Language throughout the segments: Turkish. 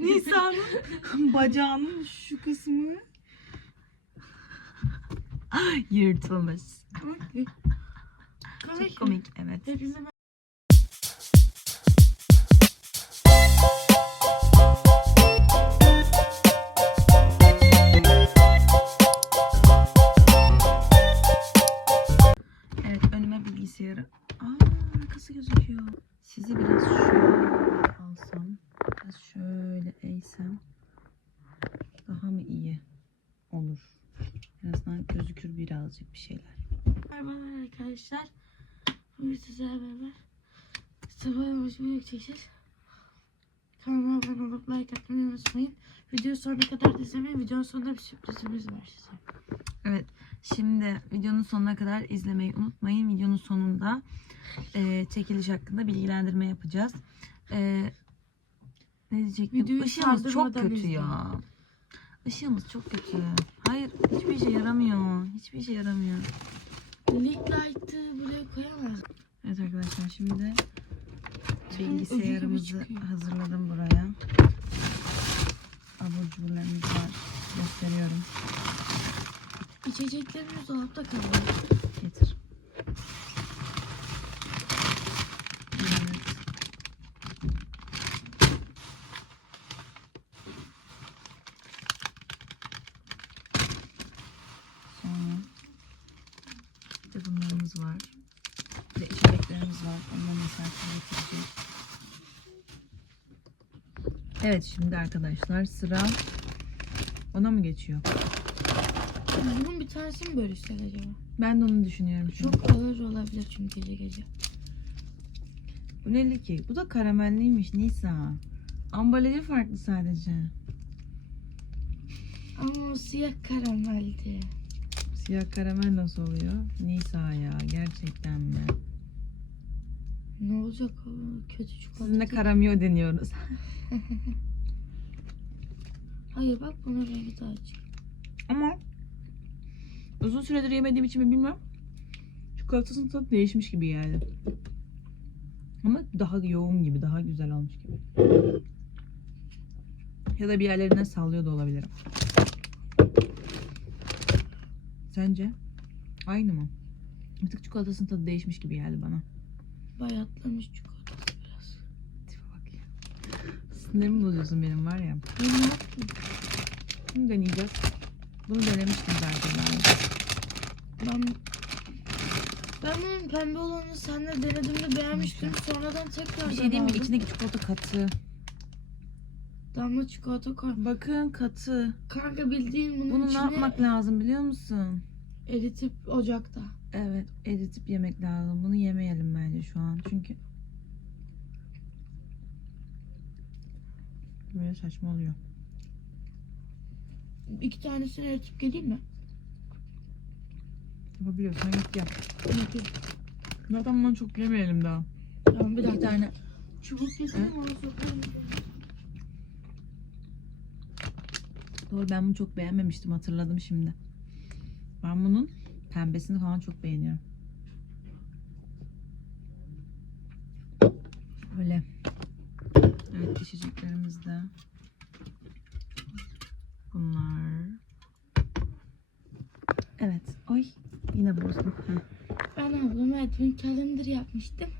Nisa'nın bacağının şu kısmı. Yırtılmış. Komik mi? Çok komik evet. Hepimize En azından gözükür birazcık bir şeyler. Merhaba arkadaşlar. Bugün sizlerle beraber sabah yavaş büyük çekeceğiz. Kanalıma abone olup like atmayı unutmayın. Videoyu sonuna kadar da izlemeyin. Videonun sonunda bir sürprizimiz var size. Evet. Şimdi videonun sonuna kadar izlemeyi unutmayın. Videonun sonunda e, çekiliş hakkında bilgilendirme yapacağız. E, ne diyecektim? Videoyu Işığımız çok kötü izleyin. ya. Işığımız çok kötü. Hayır hiçbir işe yaramıyor. Hiçbir işe yaramıyor. Link light'ı buraya koyamaz. Evet arkadaşlar şimdi bilgisayarımızı hazırladım buraya. Abur cuburlarımız var. Gösteriyorum. İçeceklerimiz dolapta kalıyor. Getir. Evet. Sonra bir de bunlarımız var. Bir de içeceklerimiz var. Onları mesela getirecek. Evet şimdi arkadaşlar sıra ona mı geçiyor? Bunun bir tanesi mi bölüşsek acaba? Ben de onu düşünüyorum an. Çok ağır olabilir çünkü gece gece. Bu neli ki? Bu da karamelliymiş Nisa. Ambalajı farklı sadece. Ama o siyah karameldi. Siyah karamel nasıl oluyor? Nisa ya gerçekten mi? Ne olacak o kötü çikolata? Sizinle karamio deniyoruz. Hayır bak bunun rengi daha açık. Ama uzun süredir yemediğim için mi bilmiyorum. Çikolatasının tadı değişmiş gibi geldi. Ama daha yoğun gibi, daha güzel olmuş gibi. Ya da bir yerlerinden sallıyor da olabilirim. Sence? Aynı mı? Bir tık çikolatasının tadı değişmiş gibi geldi bana. Bayatlamış çikolatası biraz. Tipe bak ya. Sinirimi bozuyorsun benim var ya. Ben ne yaptım? Bunu deneyeceğiz. Bunu denemiştim zaten ben. Ben ben bunun pembe olanı seninle denediğimde beğenmiştim. Sonradan tekrar Bir şey diyeyim mi? aldım. İçindeki çikolata katı. Damla çikolata koy. Bakın katı. Kanka bildiğin bunun Bunu ne içine yapmak lazım biliyor musun? eritip ocakta. Evet, eritip yemek lazım. Bunu yemeyelim bence şu an. Çünkü böyle saçma oluyor. İki tanesini eritip geleyim mi? Yapabiliyorsan git yap. Yapayım. Zaten bunu çok yemeyelim daha. Tamam bir dakika. tane. Çubuk getireyim onu sokarım. Doğru ben bunu çok beğenmemiştim hatırladım şimdi. Ben bunun pembesini falan çok beğeniyorum. Öyle. Evet içeceklerimiz de. Bunlar. Evet. Ay yine bozdum. Heh. Ben ablama Edwin Calendar yapmıştım.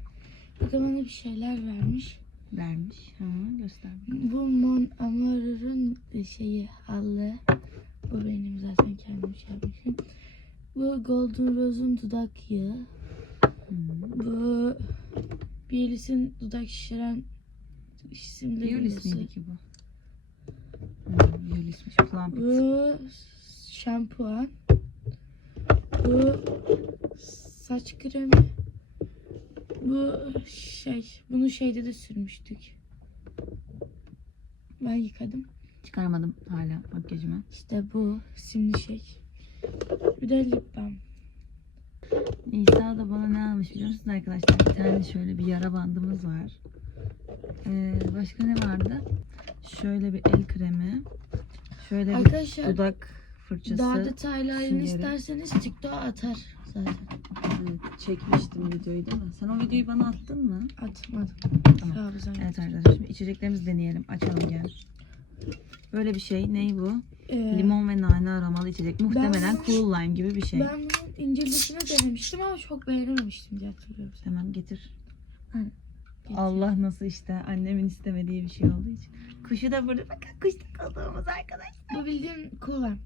Bir de bana bir şeyler vermiş. Vermiş. Ha, göster. Bu Mon Amour'un şeyi halı. Bu benim zaten kendim şey yapmışım. Bu Golden Rose'un dudak yağı. Hı. Bu Bielis'in dudak şişiren simli Violis gülüsü. miydi ki bu? Hı, Violismiş. Plum Bu şampuan. Bu saç kremi. Bu şey, bunu şeyde de sürmüştük. Ben yıkadım. Çıkarmadım hala makyajımı. İşte bu simli şey. Bir de lip balm. Nisa da bana ne almış biliyor musunuz arkadaşlar? Bir tane şöyle bir yara bandımız var. Ee, başka ne vardı? Şöyle bir el kremi. Şöyle bir Arkadaşlar dudak fırçası. daha detaylı halini süngeri. isterseniz TikTok'a atar zaten. Evet, çekmiştim videoyu değil mi? Sen o videoyu bana attın mı? Atmadım. Tamam. Evet arkadaşlar şimdi içeceklerimizi deneyelim. Açalım gel. Böyle bir şey. Ney bu? Ee, Limon ve nane aromalı içecek. Muhtemelen bunu- cool lime gibi bir şey. Ben bunun incelisini denemiştim ama çok beğenememiştim diye hatırlıyorum. Tamam getir. Getir. Allah nasıl işte annemin istemediği bir şey olduğu için. Kuşu da burada. Bakın kuş da koduğumuz arkadaş. Bu bildiğin kola.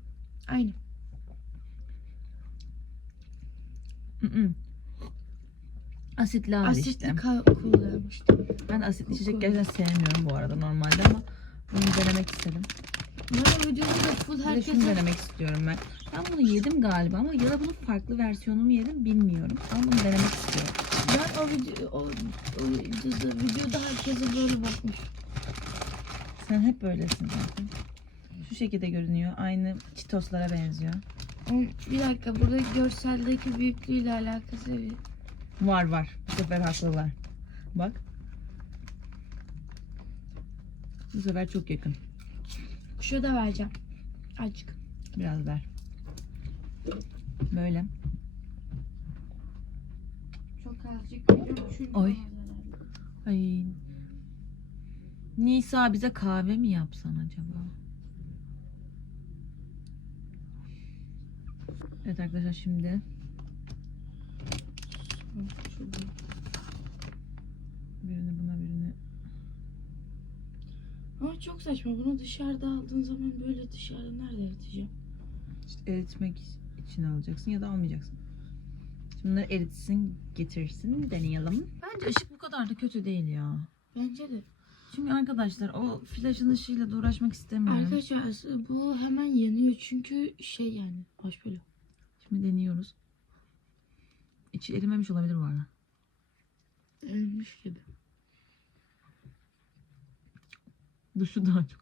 Aynı. Mm-mm. Asitli abi Asitli işte. ka- kolaymıştım. Ben asitli içecek gerçekten sevmiyorum bu arada normalde ama bunu denemek istedim. Bana videoda da full şunu herkese denemek istiyorum ben. Ben bunu yedim galiba ama ya da bunun farklı versiyonunu mu yedim bilmiyorum. Ama bunu denemek istiyorum. ben o video o, o videoda, videoda herkese böyle bakmış. Sen hep böylesin zaten. Şu şekilde görünüyor. Aynı çitoslara benziyor. Bir dakika burada görseldeki büyüklüğüyle alakası bir Var var. Bu sefer haklılar. Bak. Bu sefer çok yakın. Kuşa da vereceğim. Azıcık. Biraz ver. Böyle. Çok azıcık veriyorum. Oy. Ay. Nisa bize kahve mi yapsan acaba? Evet arkadaşlar şimdi birini buna birini Ama çok saçma. Bunu dışarıda aldığın zaman böyle dışarıda nerede eriteceğim? işte eritmek için alacaksın ya da almayacaksın. Şimdi bunları eritsin, getirsin, deneyelim. Bence ışık bu kadar da kötü değil ya. Bence de. Çünkü arkadaşlar o flaşın ışığıyla da uğraşmak istemiyorum. Arkadaşlar bu hemen yanıyor çünkü şey yani. Hoş böyle. Şimdi deniyoruz. İçi erimemiş olabilir bu arada. Ölmüş gibi. Dışı daha çok.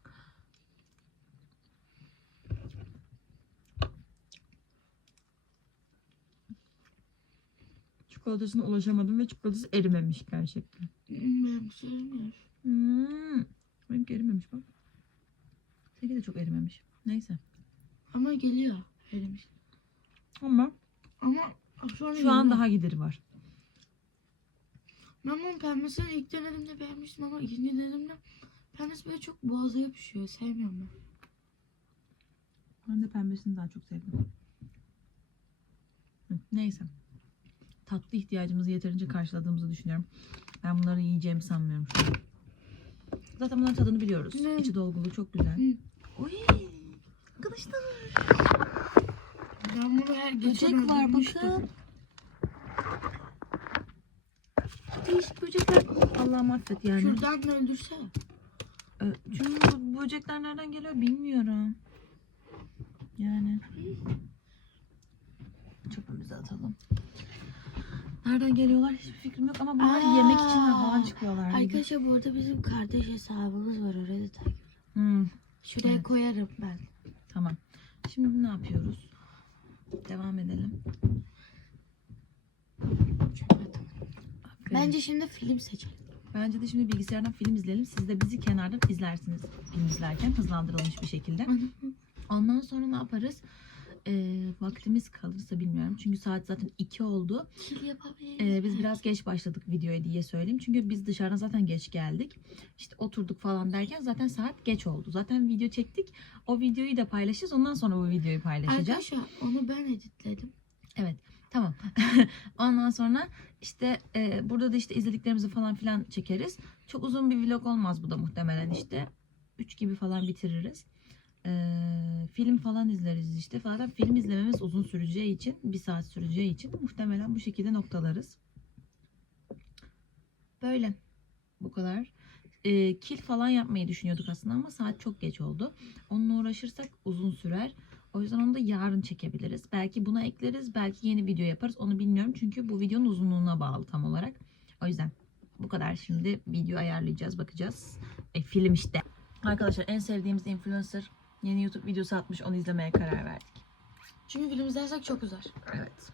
Çikolatasına ulaşamadım ve çikolatası erimemiş gerçekten. Benim sevmiyor. Hmm. Benimki erimemiş bak. Seninki de çok erimemiş. Neyse. Ama geliyor. Erimiş. Ama Ama sonra şu an daha gideri var. Ben bunun pembesini ilk denediğimde beğenmiştim ama ikinci denediğimde pembesi böyle çok boğaza yapışıyor. Sevmiyorum ben. Ben de pembesini daha çok sevdim. Hı, Neyse. Tatlı ihtiyacımızı yeterince karşıladığımızı düşünüyorum. Ben bunları yiyeceğimi sanmıyorum şu an. Zaten bunların tadını biliyoruz. Ne? İçi dolgulu çok güzel. Hı. Oy! Arkadaşlar Ben bunu her geçen böcek var bakın. Değişik böcekler. Allah affet yani. Şuradan da öldürsene. Çünkü bu böcekler nereden geliyor bilmiyorum. Yani. Çöpümüzü atalım. Nereden geliyorlar hiçbir fikrim yok ama bunlar Aa, yemek için de falan çıkıyorlar. Arkadaşlar burada bizim kardeş hesabımız var. Oraya da takip. Hmm, Şuraya Evet. koyarım ben. tamam. Şimdi ne yapıyoruz? Devam edelim. Aferin. Bence şimdi film seçelim. Bence de şimdi bilgisayardan film izleyelim. Siz de bizi kenardan izlersiniz film izlerken hızlandırılmış bir şekilde. Ondan sonra ne yaparız? Ee, vaktimiz kalırsa bilmiyorum. Çünkü saat zaten 2 oldu. Kil. Ee, biz biraz geç başladık videoya diye söyleyeyim. Çünkü biz dışarıdan zaten geç geldik. İşte oturduk falan derken zaten saat geç oldu. Zaten video çektik. O videoyu da paylaşacağız. Ondan sonra bu videoyu paylaşacağız. Arkadaşlar onu ben editledim. Tamam. Ondan sonra işte e, burada da işte izlediklerimizi falan filan çekeriz. Çok uzun bir vlog olmaz bu da muhtemelen işte. 3 gibi falan bitiririz. Ee, film falan izleriz işte. Zaten film izlememiz uzun süreceği için, bir saat süreceği için muhtemelen bu şekilde noktalarız. Böyle. Bu kadar. Ee, kil falan yapmayı düşünüyorduk aslında ama saat çok geç oldu. Onunla uğraşırsak uzun sürer. O yüzden onu da yarın çekebiliriz. Belki buna ekleriz, belki yeni video yaparız. Onu bilmiyorum çünkü bu videonun uzunluğuna bağlı tam olarak. O yüzden bu kadar şimdi video ayarlayacağız, bakacağız. E, film işte. Arkadaşlar en sevdiğimiz influencer yeni YouTube videosu atmış. Onu izlemeye karar verdik. Çünkü film izlersek çok uzar. Evet.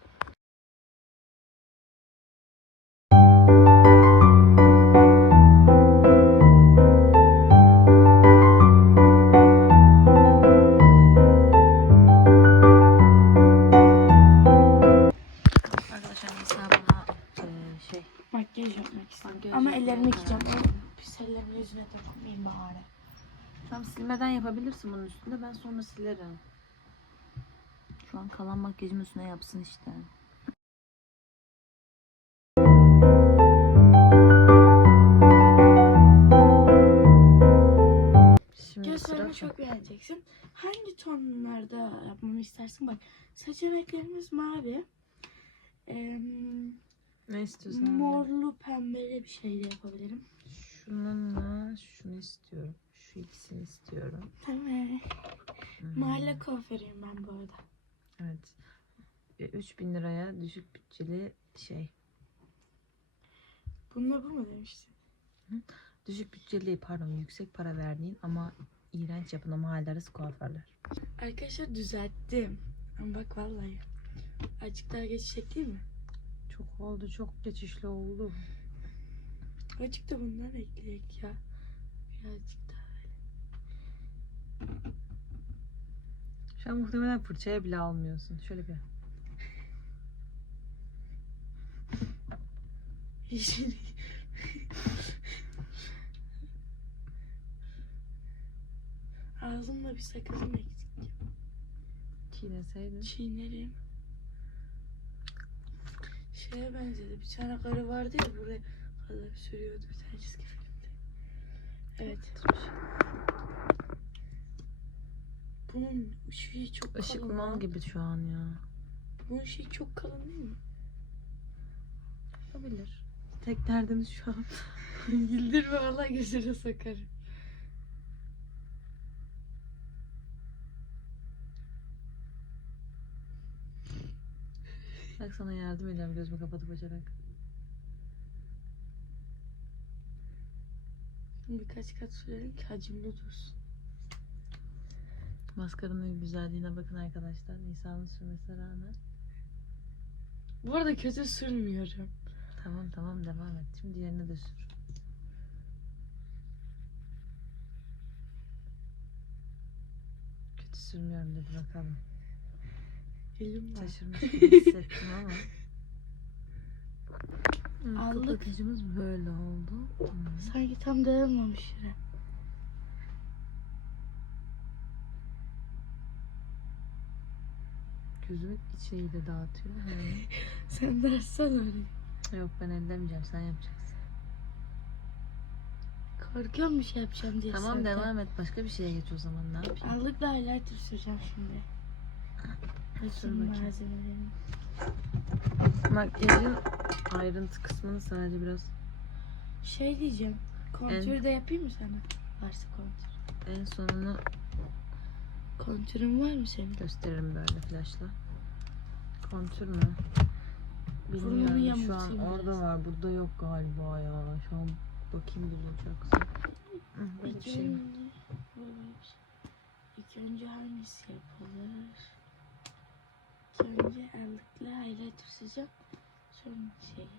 Dokunmayayım bari. Tam silmeden yapabilirsin bunun üstünde. Ben sonra silerim. Şu an kalan makyajım üstüne yapsın işte. Sıra çok beğeneceksin. Hangi tonlarda yapmamı istersin? Bak seçeneklerimiz mavi. Ee, ne istiyorsun? morlu pembeli bir şey de yapabilirim. Şununla şunu istiyorum. Şu ikisini istiyorum. Tamam. Hmm. Mahalle kuaförüyüm ben bu arada. Evet. E, 3000 liraya düşük bütçeli şey. Bununla bu mu demiştin? Düşük bütçeli pardon yüksek para verdiğin ama iğrenç yapılan mahalle arası kuaförler. Arkadaşlar düzelttim. Ama bak vallahi. Azıcık daha geçecek değil mi? Çok oldu çok geçişli oldu. Azıcık da bundan ekleyek ya. Birazcık daha. Şu an muhtemelen fırçaya bile almıyorsun. Şöyle bir. Yeşil. Ağzımda bir sakızım eksik. Çiğneseydin. Çiğnerim. Şeye benzedi. Bir tane karı vardı ya buraya kadar sürüyordu bir tane çizgi filmde. Evet. Bunun şeyi çok Işık kalın. mal gibi şu an ya. Bunun şeyi çok kalın değil mi? Olabilir. Tek derdimiz şu an. Güldürme valla gözüne sokarım. Bak sana yardım edeceğim gözümü kapatıp açarak. Birkaç kat sürelim ki hacimli dursun. Maskaranın güzelliğine bakın arkadaşlar. Nisan'ın sürmesine rağmen. Bu arada kötü sürmüyorum. Tamam tamam devam et. Şimdi diğerini de sür. Kötü sürmüyorum dedi bakalım. Elim var. Şaşırmış gibi hissettim ama. Hı, Aldık. Kapatıcımız böyle oldu. Hı. Sanki tam dağılmamış şuraya. Gözümün içini de dağıtıyor. Sen de açsana orayı. Yok ben ellemeyeceğim sen yapacaksın. Korkuyorum bir şey yapacağım diye. Tamam sanki. devam et. Başka bir şeye geç o zaman. Ne yapayım? Allıkla highlighter süreceğim şimdi. Açın bakayım. malzemelerini. Makyajın ayrıntı kısmını sadece biraz Şey diyeceğim. Kontür de yapayım mı sana? Varsa kontür. en sonunu Kontürün var mı senin? gösteririm böyle flaşla. Kontür mü? Bilmiyorum şu an yamultayım orada biraz. var. Burada yok galiba ya. Şu an bakayım bulacaksın. Hı, Böyle bir İlk şey mi? önce, böyle bir şey. İlk önce hangisi yapılır? İlk önce allıkla highlighter süreceğim. Geçeceğim.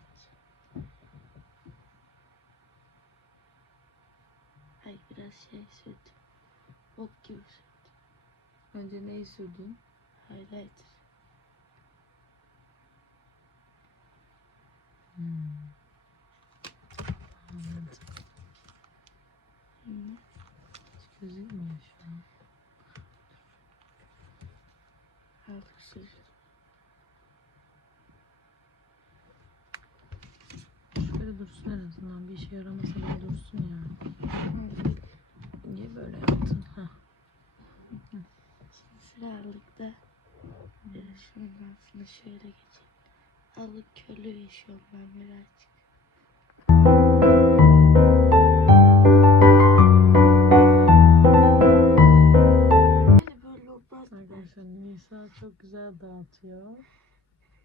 Ay biraz şey sürdüm. Bok gibi sürdüm. Önce neyi sürdün? Highlighter. Hmm. Anladım. Şimdi Hiç gözükmüyor şu an. allık süreceğim. Şöyle dursun en azından. Bir işe yaramasa bile dursun ya. Allık. Niye böyle yaptın? Hah. Şimdi. Ee, şunun altına şöyle geçeyim. Allık körlüğü yaşıyorum ben birazcık. Arkadaşlar Nisa çok güzel dağıtıyor.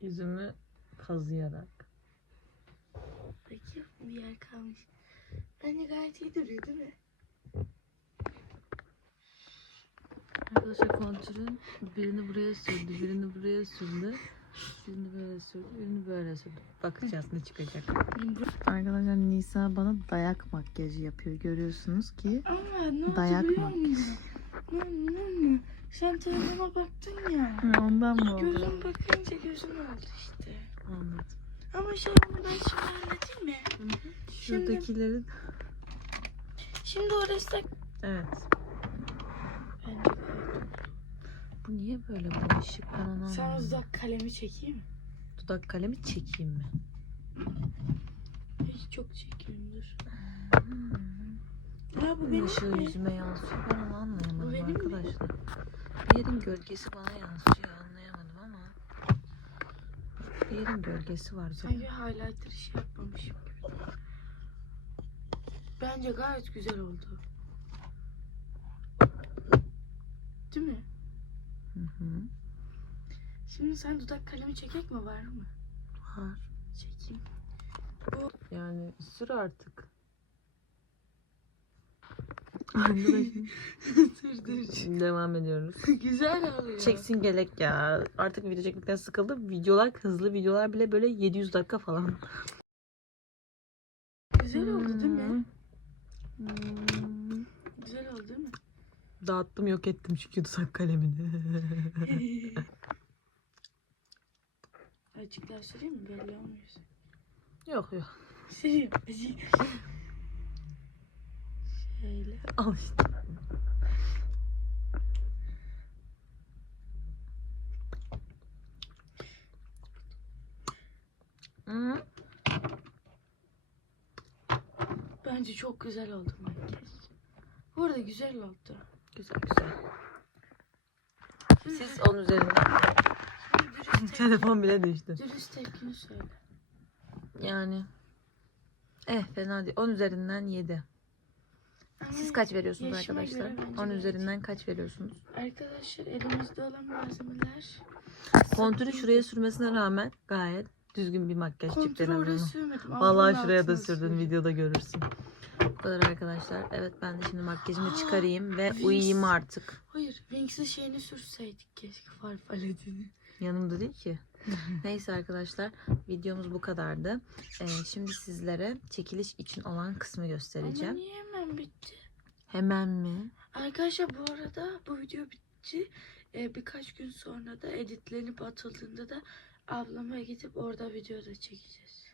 Yüzümü kazıyarak. Bakayım bir yer kalmış. Bence gayet iyi duruyor değil mi? Arkadaşlar kontürün birini buraya sürdü, birini buraya sürdü. Birini böyle sürdü, birini böyle sürdü. Bakacağız ne çıkacak. Arkadaşlar Nisa bana dayak makyajı yapıyor. Görüyorsunuz ki. Ama ne oldu Dayak biliyor mı? musun? Ne, ne, ne? Sen telefona baktın ya. Ondan mı oldu? Gözüm bakınca gözüm oldu işte. Anladım. Ama şey bunu ben şimdi halledeyim mi? Şimdi- Şuradakilerin Şimdi o destek Evet. bence. Bu niye böyle bu ışık? Onu Sen anlamadım. uzak kalemi çekeyim mi? Dudak kalemi çekeyim mi? Hiç çok çekeyim dur. Hmm. Ya bu benim Işığı mi? yüzüme yansıyor. Ben onu anlayamadım Bu benim mi? arkadaşlar. Bir yerin gölgesi bana yansıyor. Anlayamadım Bir yerin gölgesi var. Sanki highlighter şey yapmamışım gibi. Bence gayet güzel oldu. Değil mi? Hı hı. Şimdi sen dudak kalemi çekek mi var mı? Var. Çekeyim. Yani sür artık. Arkadaşım. dur dur. Devam ediyoruz. güzel oluyor. Çeksin gelek ya. Artık video çekmekten sıkıldım. Videolar hızlı videolar bile böyle 700 dakika falan. Güzel oldu değil mi? Hmm. Güzel oldu değil mi? Dağıttım yok ettim çünkü dudak kalemini. Daha süreyim mi? Belli olmuyor. yok yok. Süreyim. Şöyle. Al işte. Hı. Bence çok güzel oldu makyaj. Bu arada güzel oldu. Güzel güzel. Siz onun üzerinde. Şimdi dürüst, tep- Telefon bile düştü. dürüst tepkini söyle. Yani. Eh fena değil. 10 üzerinden 7. Siz kaç veriyorsunuz yaşıma arkadaşlar? göre bence 10 gayet- üzerinden kaç veriyorsunuz? Arkadaşlar elimizde olan malzemeler. Kontürü şuraya sürmesine rağmen gayet düzgün bir makyaj çıktı. en oraya azından. sürmedim. Vallahi alnımın şuraya da altına sürdün sürdüm. videoda görürsün. Bu kadar arkadaşlar. Evet ben de şimdi makyajımı Aa, çıkarayım ve Wings. uyuyayım artık. Hayır, Wings'in şeyini sürseydik keşke far paletini. Yanımda değil ki. Neyse arkadaşlar videomuz bu kadardı. Ee, şimdi sizlere çekiliş için olan kısmı Ama göstereceğim. niye hemen bitti? Hemen mi? Arkadaşlar bu arada bu video bitti. Ee, birkaç gün sonra da editlenip atıldığında da ablama gidip orada video da çekeceğiz.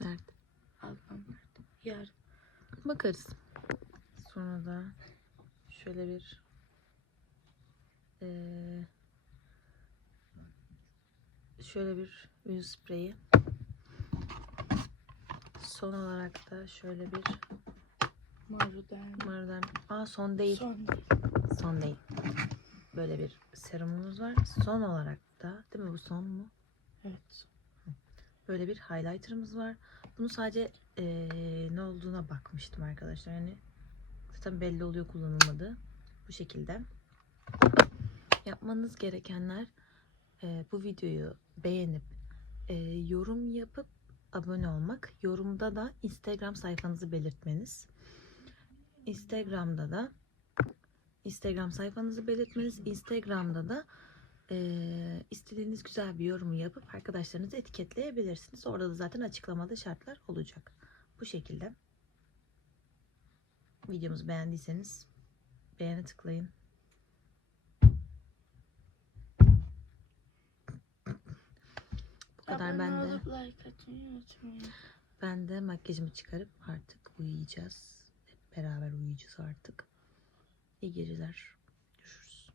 Nerede? Ablam nerede? Yarın. Bakarız. Sonra da şöyle bir eee, şöyle bir yüz spreyi. Son olarak da şöyle bir Maruden. Mardan. Aa son değil. Son değil. Son değil. Böyle bir serumumuz var. Son olarak da değil mi bu son mu? Evet. Böyle bir highlighter'ımız var. Bunu sadece eee, ne olduğuna bakmıştım arkadaşlar. Yani zaten belli oluyor kullanılmadığı. Bu şekilde. Yapmanız gerekenler eee, bu videoyu beğenip eee, yorum yapıp abone olmak. Yorumda da Instagram sayfanızı belirtmeniz. Instagram'da da Instagram sayfanızı belirtmeniz. Instagram'da da eee, istediğiniz güzel bir yorumu yapıp arkadaşlarınızı etiketleyebilirsiniz. Orada da zaten açıklamada şartlar olacak. Bu şekilde. Videomuzu beğendiyseniz beğene tıklayın. Bu kadar ben de. olup like atmayı unutmayın. Ben de makyajımı çıkarıp artık uyuyacağız beraber uyuyacağız artık. İyi geceler. Görüşürüz.